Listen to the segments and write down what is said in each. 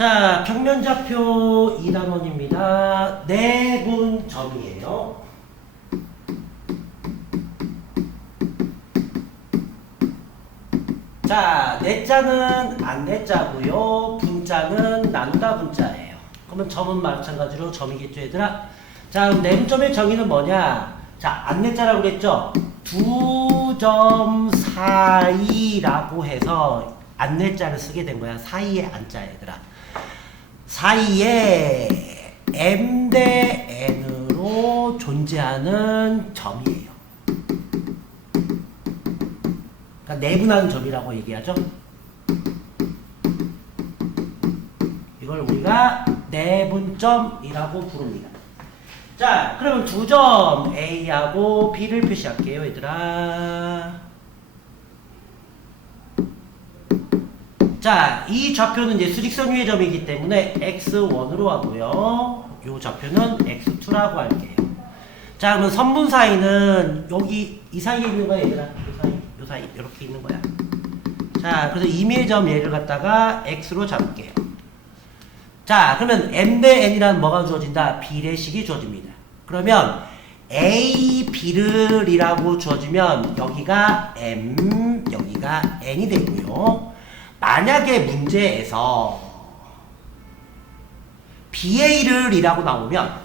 자, 평면좌표 2단원입니다. 내분점이에요. 자, 내자는 안 내자고요. 분자는 나누다 분자예요. 그러면 점은 마찬가지로 점이겠죠, 얘들아? 자, 그럼 내분점의 정의는 뭐냐? 자, 안 내자라고 그랬죠? 두 점 사이라고 해서 안 내자를 쓰게 된 거야. 사이에 안자, 얘들아. 사이에 m 대 n으로 존재하는 점이에요. 그러니까 내분하는 점이라고 얘기하죠. 이걸 우리가 내분점이라고 부릅니다. 자, 그러면 두 점 A하고 B를 표시할게요, 얘들아. 자, 이 좌표는 이제 수직선 위의 점이기 때문에 x1으로 하고요. 이 좌표는 x2라고 할게요. 자, 그러면 선분 사이는 여기 이 사이에 있는 거야, 얘들아. 이 사이, 이렇게 있는 거야. 자, 그래서 임의의 점 얘를 갖다가 x로 잡을게요. 자, 그러면 m 대 n이란 뭐가 주어진다? 비례식이 주어집니다. 그러면 a, b를 이라고 주어지면 여기가 m, 여기가 n이 되고요. 만약에 문제에서 BA를 이라고 나오면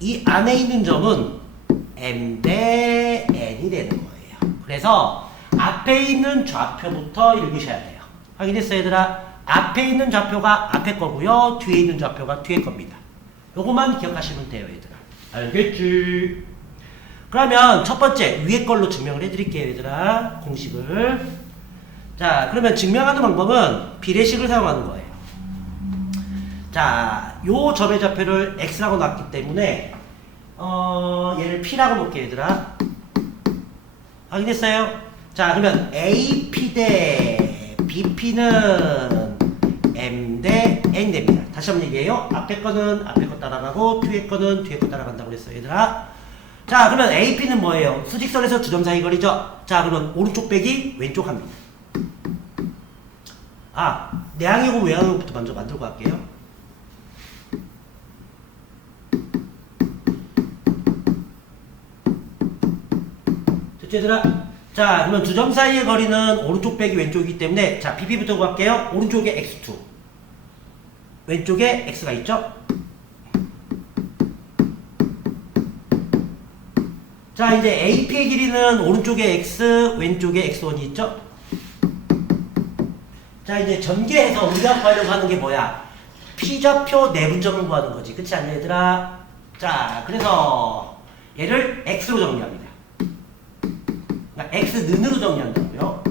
이 안에 있는 점은 M 대 N이 되는 거예요. 그래서 앞에 있는 좌표부터 읽으셔야 돼요. 확인했어요, 얘들아? 앞에 있는 좌표가 앞에 거고요. 뒤에 있는 좌표가 뒤에 겁니다. 요거만 기억하시면 돼요, 얘들아. 알겠지? 그러면 첫 번째 위에 걸로 증명을 해드릴게요, 얘들아. 공식을. 자, 그러면 증명하는 방법은 비례식을 사용하는 거예요. 자, 요 점의 좌표를 x라고 놨기 때문에 얘를 p라고 놓을게요, 얘들아. 확인했어요? 자, 그러면 AP 대 BP는 M 대 N 됩니다. 다시 한번 얘기해요. 앞에 거는 앞에 거 따라가고 뒤에 거는 뒤에 거 따라간다고 그랬어요, 얘들아. 자, 그러면 AP는 뭐예요? 수직선에서 두 점 사이 거리죠? 자, 그러면 오른쪽 빼기 왼쪽 합니다. 아, 내항이고 외항이고부터 먼저 만들고 갈게요. 됐죠, 얘들아? 자, 그러면 두 점 사이의 거리는 오른쪽 빼기 왼쪽이기 때문에 자, BP부터 구할게요. 오른쪽에 X2 왼쪽에 X가 있죠? 자, 이제 AP의 길이는 오른쪽에 X, 왼쪽에 X1이 있죠? 자, 이제 전개해서 우리가 구하려고 하는 게 뭐야? P좌표 내분점을 구하는 거지. 그치 않냐, 얘들아? 자, 그래서 얘를 X로 정리합니다. 그러니까 X는으로 정리한다고요.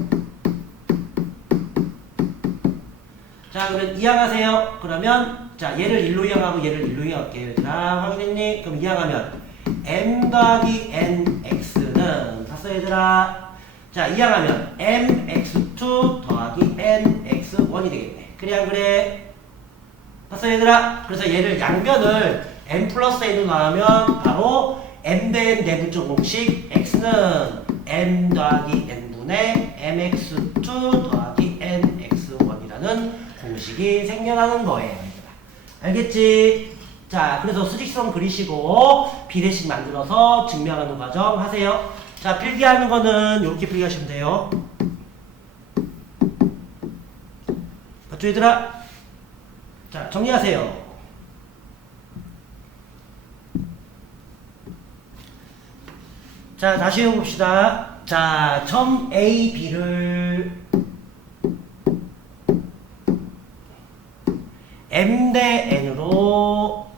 자, 그러면 이항하세요. 그러면 자, 얘를 1로 이항하고 얘를 1로 이항할게요, 얘들아. 확인했니? 그럼 이항하면 m 더하기 nx는 봤어, 얘들아? 자, 이항하면 mx2 더하기 nx1이 되겠네. 그래 안 그래? 봤어, 얘들아? 그래서 얘를 양변을 m 플러스 n으로 나누면 바로 m 대 n 내분점 공식 x는 m 더하기 n분의 mx2 더하기 nx1이라는 공식이 생겨나는 거예요, 얘들아. 알겠지? 자, 그래서 수직선 그리시고 비례식 만들어서 증명하는 과정 하세요. 자, 필기하는 거는 이렇게 필기하시면 돼요. 맞죠, 얘들아? 자, 정리하세요. 자, 다시 해봅시다. 자, 점 A, B를 M 대 N으로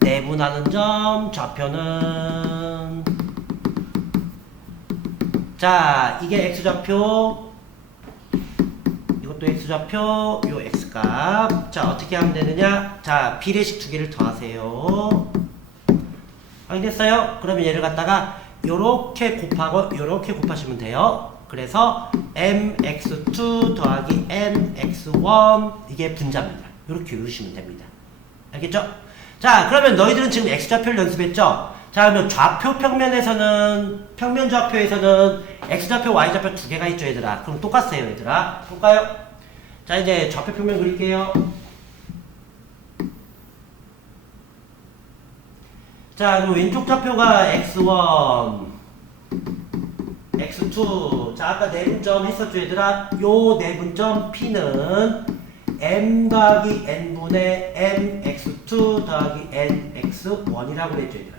내분하는 점 좌표는 자, 이게 X좌표, 이것도 X좌표, 요 X값. 자, 어떻게 하면 되느냐? 자, 비례식 두 개를 더하세요. 확인됐어요? 그러면 얘를 갖다가 요렇게 곱하고 요렇게 곱하시면 돼요. 그래서 mx2 더하기 mx1 이게 분자입니다. 요렇게 외우시면 됩니다. 알겠죠? 자, 그러면 너희들은 지금 x좌표를 연습했죠? 자, 그러면 좌표 평면에서는, 평면 좌표에서는 x좌표, y좌표 두 개가 있죠, 얘들아. 그럼 똑같아요, 얘들아. 볼까요? 자, 이제 좌표 평면 그릴게요. 자, 그럼 왼쪽 좌표가 x1, x2. 자, 아까 내분점 했었죠, 얘들아? 요 내분점 p는 m 더하기 n분의 mx2 더하기 nx1이라고 그랬죠, 얘들아.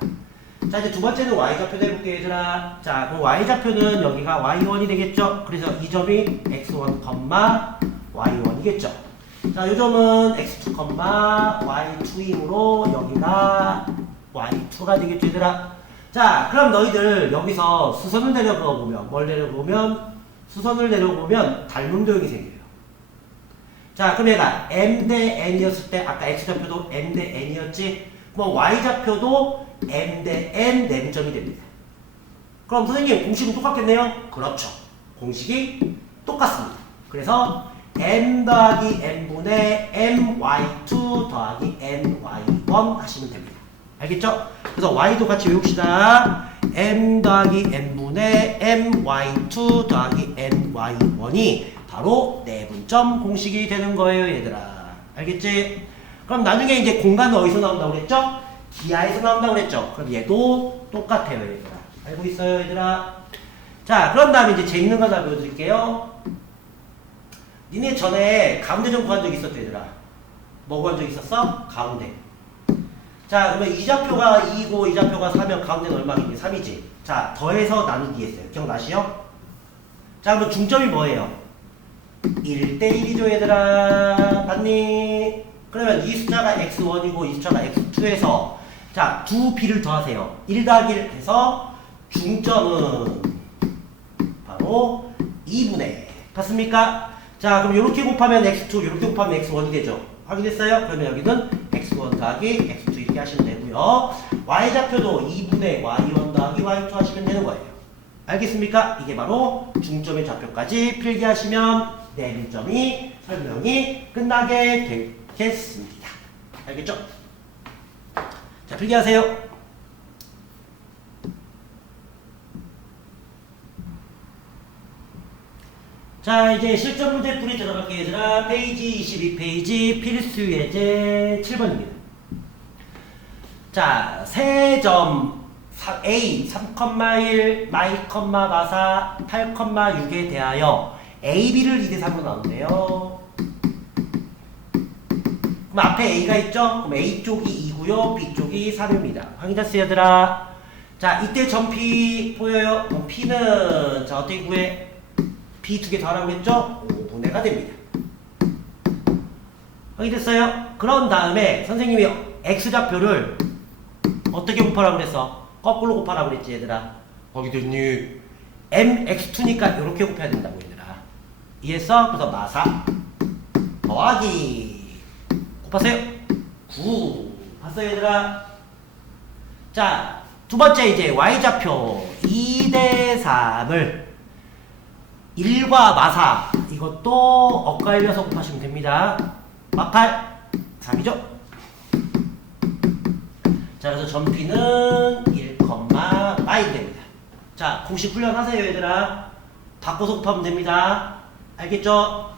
자, 이제 두 번째는 y좌표도 해볼게요, 얘들아. 자, 그럼 y좌표는 여기가 y1이 되겠죠? 그래서 이 점이 x1, y1이겠죠? 자, 요 점은 x2, y2이므로 여기가 y2가 되겠죠, 얘들아. 자, 그럼 너희들 여기서 수선을 내려보면, 뭘 내려보면? 수선을 내려보면 닮은 도형이 생겨요. 자, 그럼 얘가 m 대 n이었을 때, 아까 x좌표도 m 대 n이었지? 뭐 y좌표도 m 대 n 내분점이 됩니다. 그럼 선생님 공식은 똑같겠네요? 그렇죠. 공식이 똑같습니다. 그래서 m 더하기 n분의 my2 더하기 ny1 하시면 됩니다. 알겠죠? 그래서 y도 같이 외웁시다. m 더하기 n분의 my2 더하기 ny1이 바로 내분점 공식이 되는 거예요, 얘들아. 알겠지? 그럼 나중에 이제 공간은 어디서 나온다고 그랬죠? 기하에서 나온다고 그랬죠? 그럼 얘도 똑같아요, 얘들아. 알고 있어요, 얘들아? 자, 그런 다음에 이제 재밌는 거 하나 보여드릴게요. 니네 전에 가운데 좀 구한 적 있었죠, 얘들아? 뭐 구한 적 있었어? 가운데. 자, 그러면 이 좌표가 2고 이 좌표가 4면 가운데는 얼마겠니? 3이지. 자, 더해서 나누기 했어요. 기억나시요? 자, 그럼 중점이 뭐예요? 1대1이죠, 얘들아. 맞니? 그러면 이 숫자가 x1이고 이 숫자가 x2에서 자, 두 b를 더하세요. 1 더하기 1 해서 중점은 바로 2분의 맞습니까? 자, 그럼 이렇게 곱하면 x2, 이렇게 곱하면 x1이 되죠. 확인됐어요? 그러면 여기는 x1 더하기 x2 이렇게 하시면 되고요. y좌표도 2분의 y1 더하기 y2 하시면 되는 거예요. 알겠습니까? 이게 바로 중점의 좌표까지 필기하시면 내분점이 설명이 끝나게 되겠습니다. 알겠죠? 자, 필기하세요. 자, 이제 실전 문제 풀이 들어갈게요, 얘들아. 페이지 22페이지 필수 예제 7번입니다. 자, 세점 A 3,1, 마이, 마사 8,6에 대하여 A, B를 2대3으로 나오는데요. 그럼 앞에 A가 있죠? 그럼 A 쪽이 2고요, B 쪽이 3입니다. 확인됐어요, 얘들아? 자, 이때 점 P 보여요? 그럼 P는 자, 어떻게 구해? B 두 개 더하라고 했죠? 5분의가 됩니다. 확인됐어요? 그런 다음에 선생님이 X좌표를 어떻게 곱하라고 그랬어? 거꾸로 곱하라고 그랬지, 얘들아. 거기 됐니? MX2니까 이렇게 곱해야 된다고, 얘들아. 이해했어? 그래서 마사 더하기 곱하세요. 9 봤어요, 얘들아? 자, 두 번째 이제 Y좌표 2대3을 1과 마사 이것도 엇갈려서 곱하시면 됩니다. 마팔 3이죠. 자, 그래서 점피는 1, 마이 됩니다. 자, 공식 훈련하세요, 얘들아. 바꿔서 곱하면 됩니다. 알겠죠?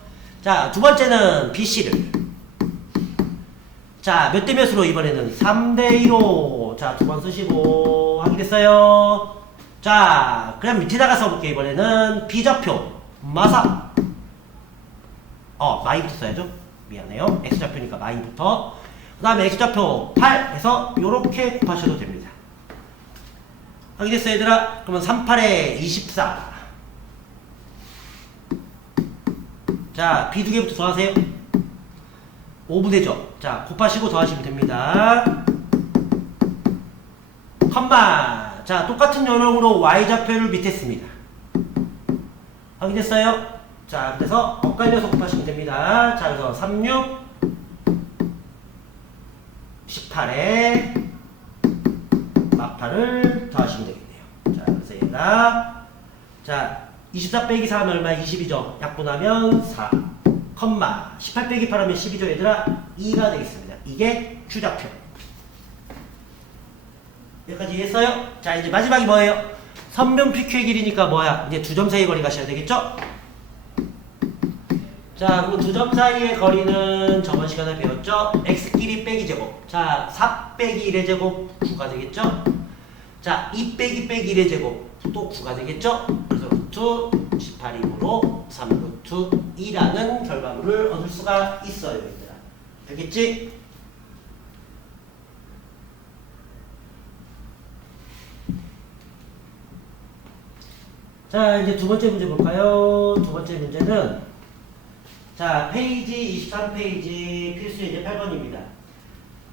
자, 두 번째는 BC를 자, 몇 대 몇으로 이번에는 3대2로 자, 두 번 쓰시고 확인됐어요? 자, 그럼 밑에다가 써볼게요. 이번에는 B좌표 마사 마이부터 써야죠. 미안해요. X좌표니까 마이부터. 그 다음에 X좌표 8 해서 요렇게 곱하셔도 됩니다. 확인됐어요, 얘들아? 그러면 38에 24. 자, B 두 개부터 더하세요. 5분의죠. 자, 곱하시고 더하시면 됩니다. 컴마. 자, 똑같은 요령으로 Y좌표를 밑에 씁니다. 확인됐어요? 자, 그래서 엇갈려서 곱하시면 됩니다. 자, 그래서 36, 18에 마파를 더하시면 되겠네요. 자, 그래서 얘가 자, 24 빼기 4 하면 얼마? 20이죠. 약분하면 4, 컴마 18 빼기 8 하면 10이죠, 얘들아. 2가 되겠습니다. 이게 Q좌표. 여기까지 이해했어요? 자, 이제 마지막이 뭐예요? 선면 PQ의 길이니까 뭐야? 이제 두 점 사이 거리 가셔야 되겠죠? 자, 그럼 두 점 사이의 거리는 저번 시간에 배웠죠? x끼리 빼기 제곱. 자, 4 빼기 1의 제곱 9가 되겠죠? 자, 2 빼기 1의 제곱 또 9가 되겠죠? 그래서 루트 18이므로 3루트 2라는 결과물을 얻을 수가 있어요, 얘들아. 알겠지? 자, 이제 두 번째 문제 볼까요? 두 번째 문제는 자, 페이지 23페이지 필수 예제 8번입니다.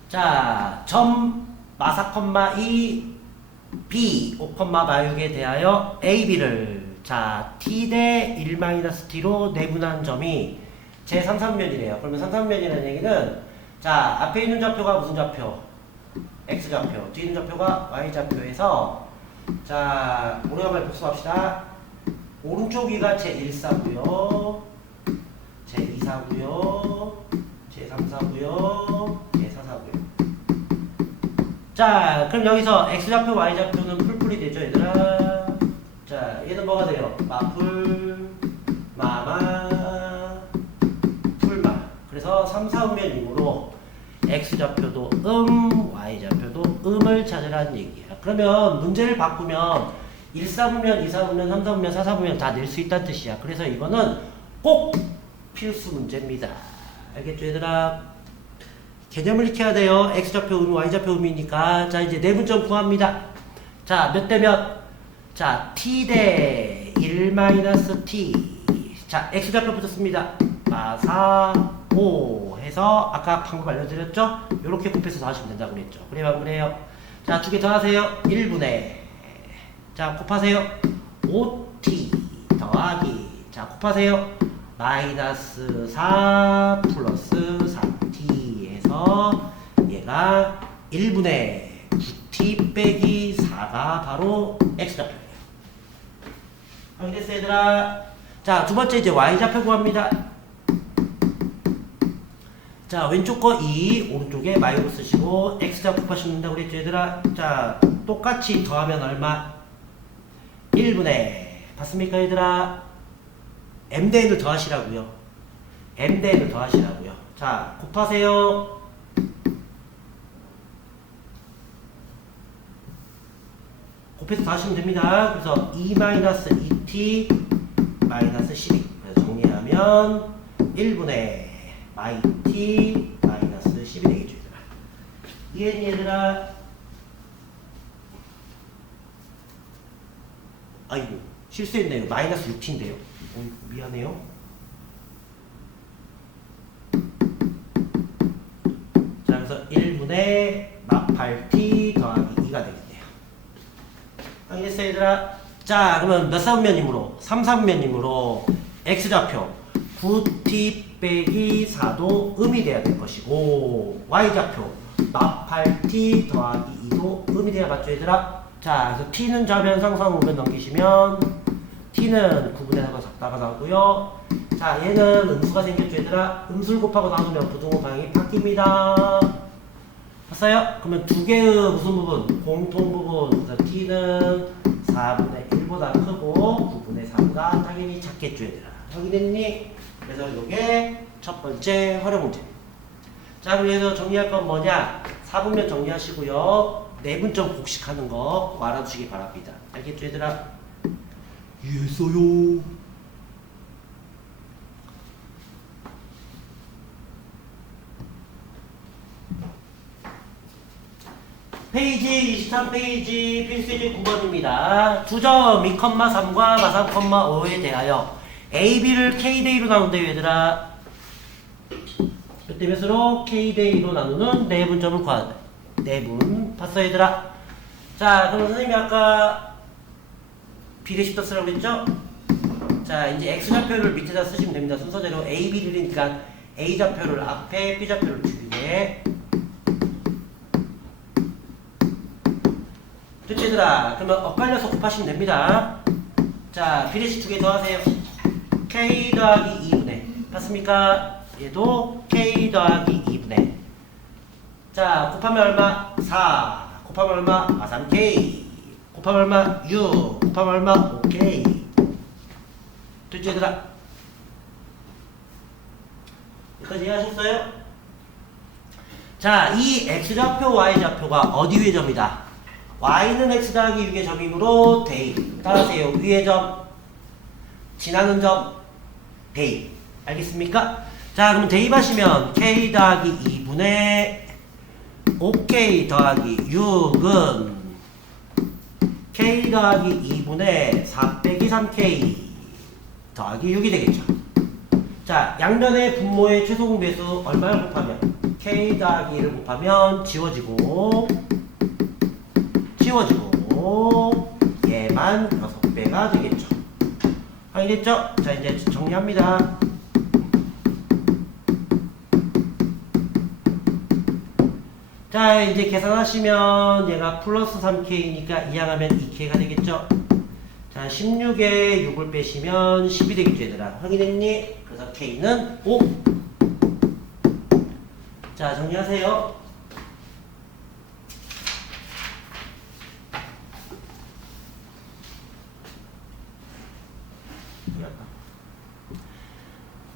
자, 점 마사 컴마 2 B 5 컴마 마육에 대하여 A, B를 자, T 대 1-T로 내분한 점이 제 삼삼면이래요. 그러면 삼삼면이라는 얘기는 자, 앞에 있는 좌표가 무슨 좌표? X좌표. 뒤에 있는 좌표가 Y좌표에서 자, 오래간만에 복습합시다. 오른쪽 위가 제1사고요. 제2사고요. 제3사고요. 제4사고요. 자, 그럼 여기서 X좌표, Y좌표는 풀풀이 되죠, 얘들아? 자, 얘는 뭐가 돼요? 마풀, 마마, 풀마. 그래서 3, 4음면이므로 X좌표도 Y좌표도 음을 찾으라는 얘기야. 그러면 문제를 바꾸면 1, 4분면, 2, 4분면, 3, 4분면, 4, 4분면 다 낼 수 있다는 뜻이야. 그래서 이거는 꼭 필수 문제입니다. 알겠죠, 얘들아? 개념을 익혀야 돼요. X좌표 음, Y좌표 음이니까. 자, 이제 내분점 구합니다. 자, 몇 대 몇? 자, T 대 1-T. 자, X좌표 붙였습니다. 마사 5 해서 아까 방금 알려드렸죠? 요렇게 곱해서 다 하시면 된다고 그랬죠. 그래요, 그래요. 자, 두 개 더 하세요. 1분의 자, 곱하세요. 5t 더하기 자, 곱하세요. 마이너스 4 플러스 3t 해서 얘가 1분의 9t 빼기 4가 바로 x좌표예요. 확인됐어요, 얘들아? 자, 두 번째 이제 y좌표 구합니다. 자, 왼쪽 거 2, 오른쪽에 마이너스 쓰시고 x좌표 곱하시면 된다고 그랬죠, 얘들아? 자, 똑같이 더하면 얼마? 1분의 봤습니까, 얘들아? m대n을 더하시라고요. m대n을 더하시라고요. 자, 곱하세요. 곱해서 더하시면 됩니다. 그래서 2-2t 마이너스 12. 그래서 정리하면 1분의 t 마이너스 10이 되겠죠, 얘들아. 이해했니, 얘들아? 아이고, 실수했네요. 마이너스 6t인데요. 미안해요. 자, 그래서 1분의 8t 더하기 2가 되겠네요. 알겠어요, 얘들아? 자, 그러면 몇 사분면이므로? 3, 4분면이므로 x좌표 9t 빼기 4도 음이 돼야 될 것이고 y좌표 8t 더하기 2도 음이 돼야 맞죠, 얘들아? 자, 그래서 t는 좌변 상상 우변 넘기시면 t는 9분의 4가 작다가 나오고요. 자, 얘는 음수가 생겼죠, 얘들아? 음수를 곱하고 나누면 부등호 방향이 바뀝니다. 봤어요? 그러면 두 개의 무슨 부분? 공통 부분. 그래서 t는 4분의 1보다 크고 9분의 4보다 당연히 작겠죠, 얘들아. 확인했니? 그래서 이게 첫 번째 활용 문제. 자, 그래서 정리할 건 뭐냐? 4분면 정리하시고요. 내분점 곡식하는 거 꼭 알아두시기 바랍니다. 알겠죠, 얘들아? 이해했어요. 페이지 23페이지 필수제 9번입니다. 두점 2,3과 마 3,5에 대하여 A, B를 K 대 2로 나눈대요, 얘들아. 몇 대 몇으로? K 대 2로 나누는 내분점을 구하는 내분. 봤어, 얘들아? 자, 그럼 선생님이 아까 비례식도 쓰라고 했죠? 자, 이제 X좌표를 밑에다 쓰시면 됩니다. 순서대로 A, B들이니까 A좌표를 앞에, B좌표를 뒤에. 됐죠, 얘들아? 그러면 엇갈려서 곱하시면 됩니다. 자, 비례식 두 개 더 하세요. K 더하기 2분의. 봤습니까? 얘도 K 더하기 2분의. 자, 곱하면 얼마? 4. 곱하면 얼마? 3K. 곱하면 얼마? 6. 곱하면 얼마? 5K. 됐죠, 얘들아? 여기까지 이해하셨어요? 자, 이 x좌표, y좌표가 어디 위의 점이다? y는 x 더하기 6의 점이므로 대입. 따라하세요. 위의 점, 지나는 점, 대입. 알겠습니까? 자, 그럼 대입하시면 k 더하기 2분의 5k 더하기 6은 k 더하기 2분의 4 빼기 3k 더하기 6이 되겠죠. 자, 양면의 분모의 최소 공배수 얼마를 곱하면 k 더하기 1을 곱하면 지워지고 얘만 6배가 되겠죠. 확인됐죠? 자, 이제 정리합니다. 자, 이제 계산하시면 얘가 플러스 3k니까 이항하면 2k가 되겠죠. 자, 16에 6을 빼시면 10이 되겠죠, 얘들아. 확인했니? 그래서 k는 5. 자, 정리하세요.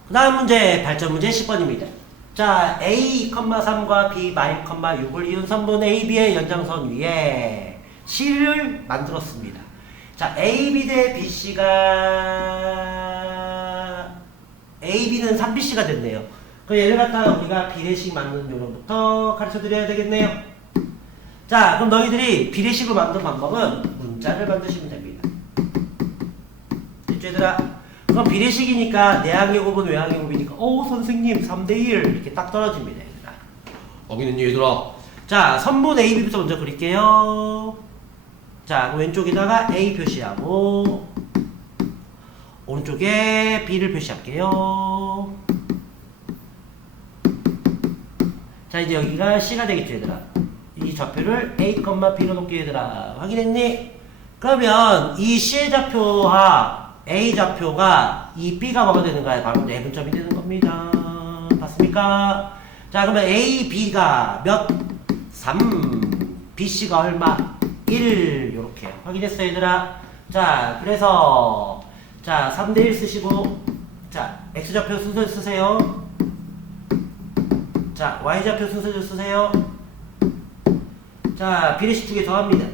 그 다음 문제, 발전 문제 10번입니다. 자, A, 3과 B, -6을 이은 선분 AB의 연장선 위에 C를 만들었습니다. 자, AB 대 BC가 AB는 3BC가 됐네요. 그럼 얘를 갖다가 우리가 비례식 만드는 요령부터 가르쳐 드려야 되겠네요. 자, 그럼 너희들이 비례식을 만드는 방법은 문자를 만드시면 됩니다. 됐죠, 얘들아? 그럼 비례식이니까 내항의 곱은 외항의 곱이니까 선생님 3대1 이렇게 딱 떨어집니다, 얘들아. 여기는 얘들아. 자, 선분 AB부터 먼저 그릴게요. 자, 그럼 왼쪽에다가 A 표시하고 오른쪽에 B를 표시할게요. 자, 이제 여기가 C가 되겠죠, 얘들아. 이 좌표를 A, B로 놓게, 얘들아. 확인했니? 그러면 이 C의 좌표와 A 좌표가 이 B가 뭐가 되는 거야? 바로 내분점이 되는 겁니다. 봤습니까? 자, 그러면 A, B가 몇? 3. B, C가 얼마? 1. 요렇게 확인했어요, 얘들아. 자, 그래서 자, 3대1 쓰시고 자, X좌표 순서 쓰세요. 자, Y좌표 순서 쓰세요. 자, 비례식 두 개 더합니다.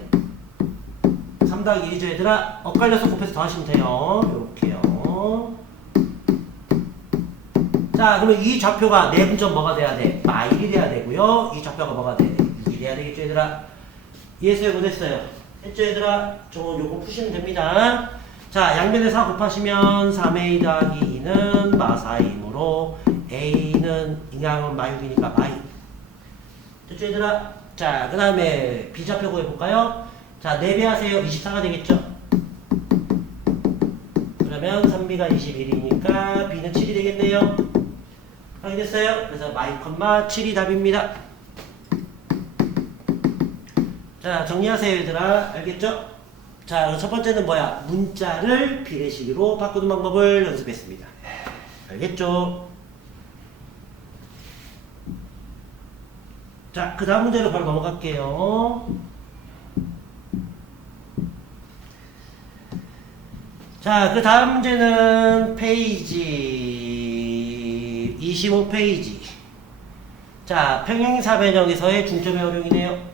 3 더하기 1이죠, 얘들아. 엇갈려서 곱해서 더하시면 돼요. 요렇게요. 자, 그러면 이 좌표가 내분점 뭐가 돼야 돼? -1이 돼야 되고요. 이 좌표가 뭐가 돼야 돼? 6이 돼야 되겠죠, 얘들아. 이해했어요? 못했어요? 했죠, 얘들아? 요거 푸시면 됩니다. 자, 양변에 4 곱하시면 3a 더하기 2는 마4이므로 a는 인양은 마6이니까 마2. 됐죠, 얘들아? 자, 그 다음에 b좌표 구해볼까요? 자, 4배 하세요. 24가 되겠죠? 그러면 3b가 21이니까 b는 7이 되겠네요. 확인됐어요? 그래서 -7이 답입니다. 자, 정리하세요, 얘들아. 알겠죠? 자, 첫 번째는 뭐야? 문자를 비례식으로 바꾸는 방법을 연습했습니다. 알겠죠? 자, 그 다음 문제로 바로 넘어갈게요. 자, 그 다음 문제는 페이지 25페이지. 자, 평행사변형에서의 중점의 활용이네요.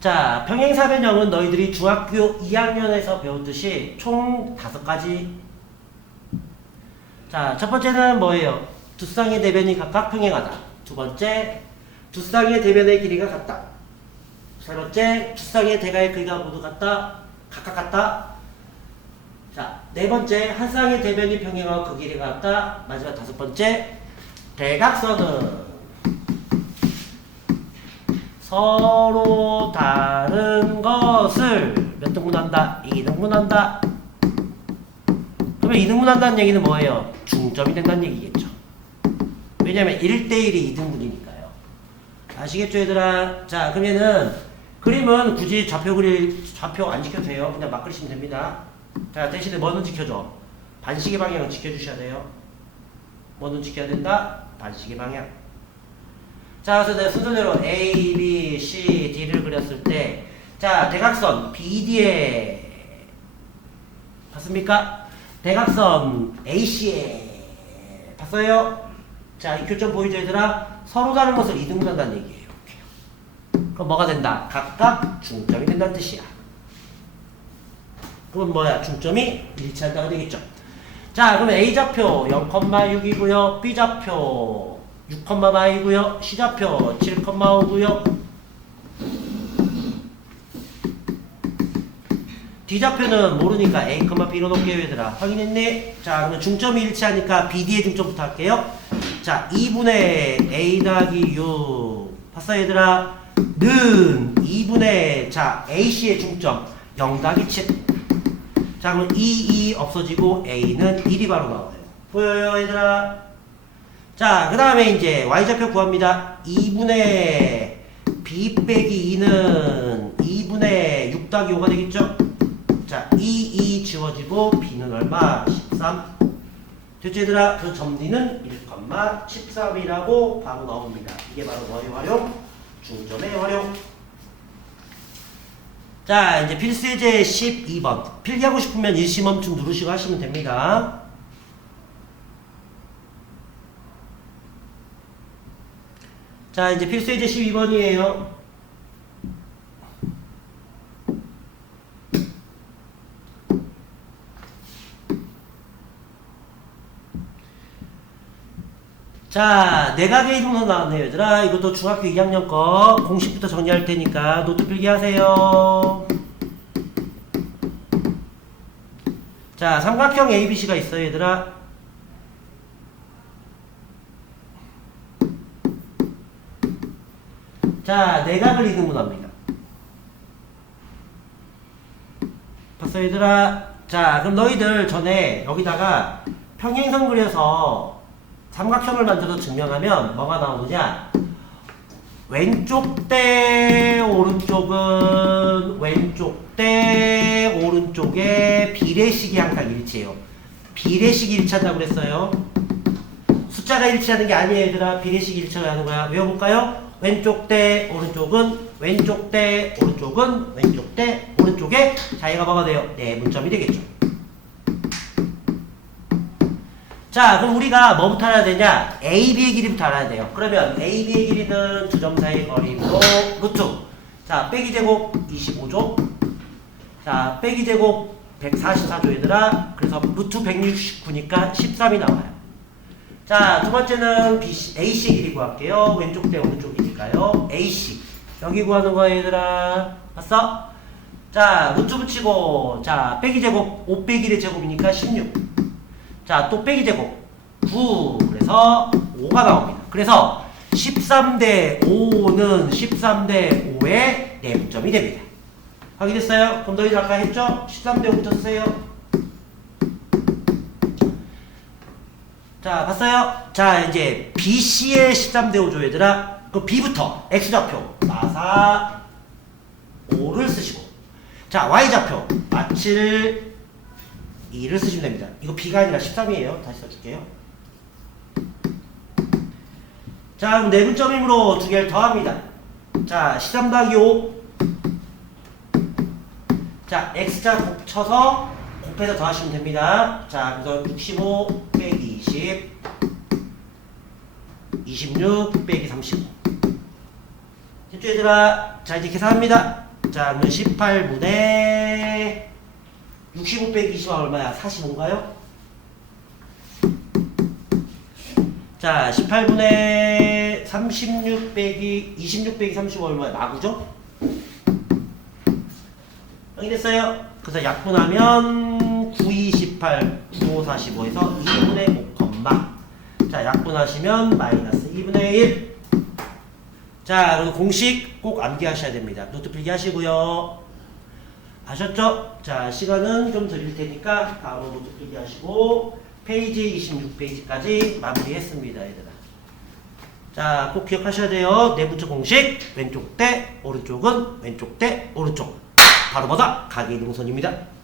자, 평행사변형은 너희들이 중학교 2학년에서 배웠듯이 총 5가지. 자, 첫 번째는 뭐예요? 두 쌍의 대변이 각각 평행하다. 두 번째, 두 쌍의 대변의 길이가 같다. 세 번째, 두 쌍의 대가의 길이가 모두 같다. 각각 같다. 자, 네 번째, 한 쌍의 대변이 평행하고 그 길이가 같다. 마지막 다섯 번째, 대각선은 서로 다른 것을 몇 등분한다? 2등분한다. 그러면 2등분한다는 얘기는 뭐예요? 중점이 된다는 얘기겠죠. 왜냐면 1대1이 2등분이니까요. 아시겠죠, 얘들아? 자, 그러면은 그림은 굳이 좌표 안 지켜도 돼요. 그냥 막 그리시면 됩니다. 자, 대신에 뭐는 지켜줘? 반시계 방향을 지켜주셔야 돼요. 뭐는 지켜야 된다? 반시계 방향. 자, 그래서 내가 순서대로 A, B, C, D를 그렸을 때, 자, 대각선 BD에, 봤습니까? 대각선 AC에, 봤어요? 자, 이 교점 보이죠, 얘들아? 서로 다른 것을 이등분한다는 얘기예요. 이렇게요. 그럼 뭐가 된다? 각각 중점이 된다는 뜻이야. 그럼 뭐야? 중점이 일치한다가 되겠죠. 자, 그러면 A좌표 0,6이고요. B좌표 6,4이고요. C좌표 7,5고요. D좌표는 모르니까 A, B로 놓을게요, 얘들아. 확인했니? 자, 그러면 중점이 일치하니까 BD의 중점부터 할게요. 자, 2분의 A 더하기 6. 봤어, 얘들아? 는 2분의, 자, AC의 중점 0 더하기 7. 자, 그럼 2 없어지고 A는 1이 바로 나와요. 보여요, 얘들아? 자, 그 다음에 이제 Y좌표 구합니다. 2분의 B 빼기 2는 2분의 6 더하기 5가 되겠죠? 자, 2 지워지고 B는 얼마? 13. 됐죠, 얘들아? 그래서 점D는 1,13이라고 바로 나옵니다. 이게 바로 뭐의 활용? 중점의 활용. 자, 이제 필수예제 12번. 필기하고 싶으면 일시 멈춤 누르시고 하시면 됩니다. 자, 이제 필수예제 12번이에요. 자, 내각의 이동선 나왔네요, 얘들아. 이것도 중학교 2학년 거 공식부터 정리할 테니까 노트 필기하세요. 자, 삼각형 ABC가 있어요, 얘들아. 자, 내각을 이등분합니다. 봤어, 얘들아? 자, 그럼 너희들 전에 여기다가 평행선 그려서 삼각형을 만들어서 증명하면 뭐가 나오느냐? 왼쪽 대 오른쪽은 왼쪽 대 오른쪽의 비례식이 항상 일치해요. 비례식이 일치한다고 그랬어요. 숫자가 일치하는 게 아니에요, 얘들아. 비례식이 일치하는 거야. 외워볼까요? 왼쪽 대 오른쪽은 왼쪽 대 오른쪽은 왼쪽 대 오른쪽에, 자, 얘가 뭐가 돼요? 내분점이 되겠죠. 자, 그럼 우리가 뭐부터 알아야 되냐? AB의 길이부터 알아야 돼요. 그러면 AB의 길이는 두 점 사이의 거리므로 루트. 자, 빼기 제곱 25조. 자, 빼기 제곱 144조, 얘들아. 그래서 루트 169니까 13이 나와요. 자, 두 번째는 AC의 길이 구할게요. 왼쪽 대 오른쪽이니까요. AC. 여기 구하는 거야, 얘들아. 봤어? 자, 루트 붙이고, 자, 빼기 제곱 5 빼기 1의 제곱이니까 16. 자, 또 빼기 제곱 9. 그래서 5가 나옵니다. 그래서 13대 5는 13대 5의 내분점이 됩니다. 확인됐어요? 그럼 너희들 아까 했죠? 13대 5부터 쓰세요. 자, 봤어요? 자, 이제 BC의 13대 5죠, 얘들아. 그럼 B부터 X좌표 마사 5를 쓰시고, 자, Y좌표 마칠 2를 쓰시면 됩니다. 이거 B가 아니라 13이에요. 다시 써줄게요. 자, 그럼 내분점이므로 두 개를 더합니다. 자, 13 더하기 5. 자, X자 곱쳐서 곱해서 더하시면 됩니다. 자, 그래서 65 빼기 20, 26 빼기 35. 됐죠, 얘들아? 자, 이제 계산합니다. 자, 그러면 18분의 65 빼기 20은 얼마야? 45인가요? 자, 18분의 36 빼기 26 빼기 35는 얼마야? 나구죠? 확인됐어요? 그래서 약분하면 9, 28, 9, 45에서 2분의 5, 자, 약분하시면 마이너스 2분의 1. 자, 그리고 공식 꼭 암기하셔야 됩니다. 노트 필기 하시고요. 아셨죠? 자, 시간은 좀 드릴 테니까 바로 노트 필기 하시고 페이지 26페이지까지 마무리했습니다, 얘들아. 자, 꼭 기억하셔야 돼요. 내분점 공식 왼쪽 대 오른쪽은 왼쪽 대 오른쪽. 바로 뭐다? 각의 이동선입니다.